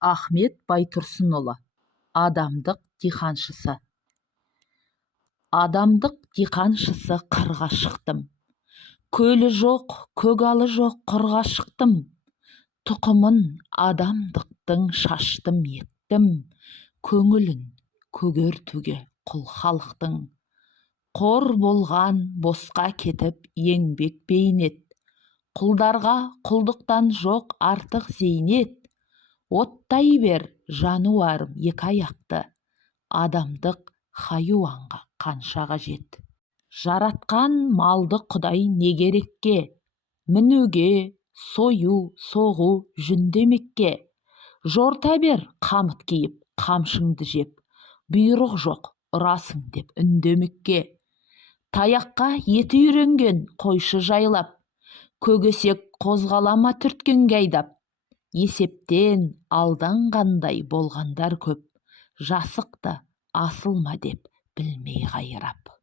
Ахмет Байтұрсынұлы, адамдық диқаншысы. Адамдық диқаншысы қырға шықтым. Көлі жоқ, көгалы жоқ құрға шықтым. Тұқымын адамдықтың шаштым ектім. Көңілін көгертуге құл халықтың. Қор болған босқа кетіп еңбек бейнет. Құлдарға құлдықтан жоқ артық зейнет. Оттай бер жануарым екі аяқты, адамдық хайуанға қанша қажет. Жаратқан малды Құдай не керекке? Мінуге, сою, соғу, жүндемекке. Жорта бер қамыт киіп, қамшыңды жеп, бұйрық жоқ, ұрасың деп үндемекке. Таяққа еті үйренген қойшы жайлап, көгесек қозғалама түрткенге айдап. Есептен алданғандай болғандар көп, жасықты асыл ма деп білмей қайрап.